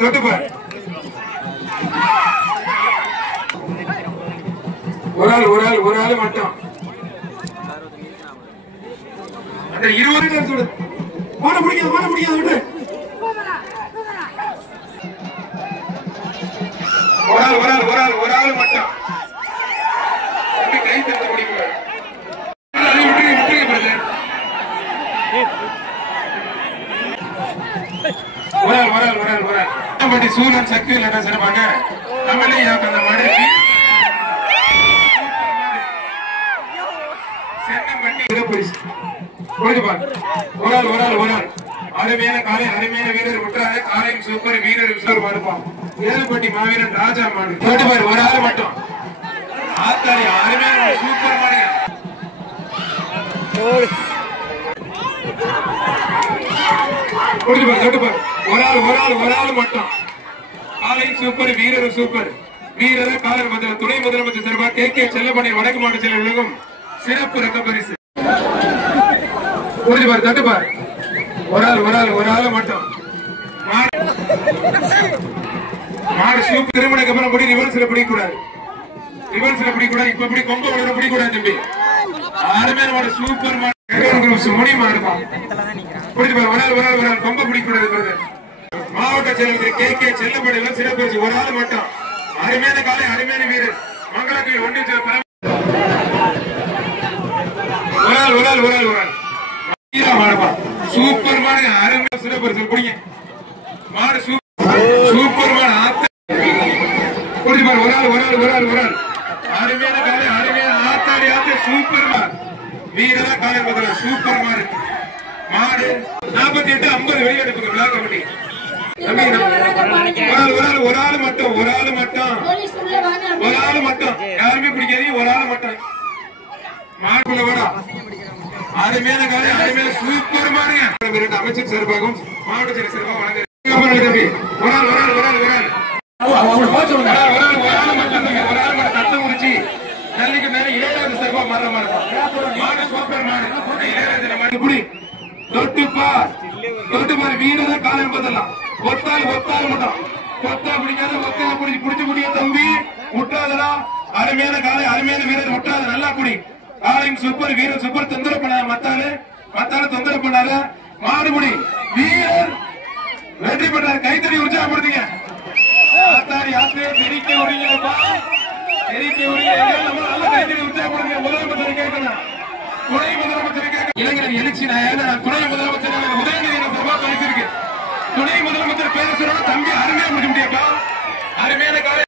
தொட்டுப்பார். ஒரு ஆள் மட்டும் அந்த 20 சுடு ஓட முடியாது விட்டு ஒரு ஆள் மட்டும் கை தட்ட முடியும். ஒரு சூழல் சக்தி இல்ல சிறப்பாக நம்மளே அந்த மாடு ஒரு ஆள் அருமையான காலை அருமையான வீரர் விட்டாரு. காலையும் சூப்பர் வீரர் இருப்பான். ஏழுப்பட்டி மாவீரன் ராஜா மாடு தொட்டுப்பாரு. ஒரு ஆள் மட்டும் ஆத்தாடி அருமையான சூப்பர் மாடு. தொட்டுப்பாரு. ஒரு ஆள் மட்டும் காலையும் சூப்பர் வீரர் சூப்பர் வீரர் காலர் துணை முதலமைச்சர் சார்பா கே செல்லப்பணி வடக்கு மாவட்ட செயலர்களுக்கும் சிறப்பு ரத்த பரிசு. புரிஞ்சுப்பாரு. தட்டுப்பாரு. ஒரு ஆள் மட்டும் மாடு சூப்பர். திருமணக்கு அப்புறம் முடி ரிவர்ஸ்ல பிடிக்கூடாது. இப்ப இப்படி கொம்ப பிடிக்கூடாது தம்பி. அருமையான மாடு சூப்பர் மாடு முடி மாடுப்பா. புரிஞ்சுப்பாரு. ஒரு ஆள் கொம்ப பிடிக்கூடாது. மாவட்ட செயலர் கே செல்லப்படி சிறப்பு ஒரு ஆள் மட்டும் அருமையான காலை அருமையான வீரர் மங்களத்தில் ஒன்றிய ஒரு ஆள் மாடுப்பா. சூப்பர் மாடு அருமையான சிறப்பு பிடிங்க மாடு சூப்பர் மாடு. புரிஞ்சுப்பாரு. ஒரு ஆள் அருமையான காலை அருமையான ஆத்தாடி சூப்பர் மாடு வீரரா காலை முதல்ல சூப்பர் மாடு 48-50 வெளியெடுப்புங்க விழா கமிட்டி. ஒரு ஆள் மட்டும் யாருமே பிடிக்காதீங்க. ஒரு ஆள் மட்டும் மாடுக்குள்ள வர அருமையான காலை அருமையான சூப்பர் மாடுங்க. அமைச்சர் சார்பாகவும் மாவட்ட செயலர் சார்பாக வழங்க. தட்டு முடிச்சு நல்லிக்கு மேல 7வது சார்பா மாற மாடு சூப்பர் மாடு. தொட்டுப்பார் வீரரை காலை பதிலாம். ஒத்தாள் மட்டும் கொத்தா பிடிக்காத ஒத்தா பிடிச்சு முடிய தம்பி முட்டாதடா. அருமையான காலை அருமையான வீரர் முட்டாத நல்லா குடி. காலையும் சூப்பர் வீரர் சூப்பர். தொந்தரவு பண்ணாத மத்தால தொந்தரவு பண்ணாத மாடுபடி வீரர் வெற்றி பெற்றார். கைத்தறி உற்சாகப்படுத்துங்க. தெரிக்க உரிங்கப்பா. நம்ம நல்ல கைத்தறி உற்சாகப்படுத்துங்க. முதலமைச்சர் கேட்கணும். துணை முதலமைச்சர் கேட்க இளைஞர் எழுச்சி துணை முதலமைச்சர் உதயநிதி பரிசு இருக்கு. துணை முதலமைச்சர் பேர சொல்ல தம்பி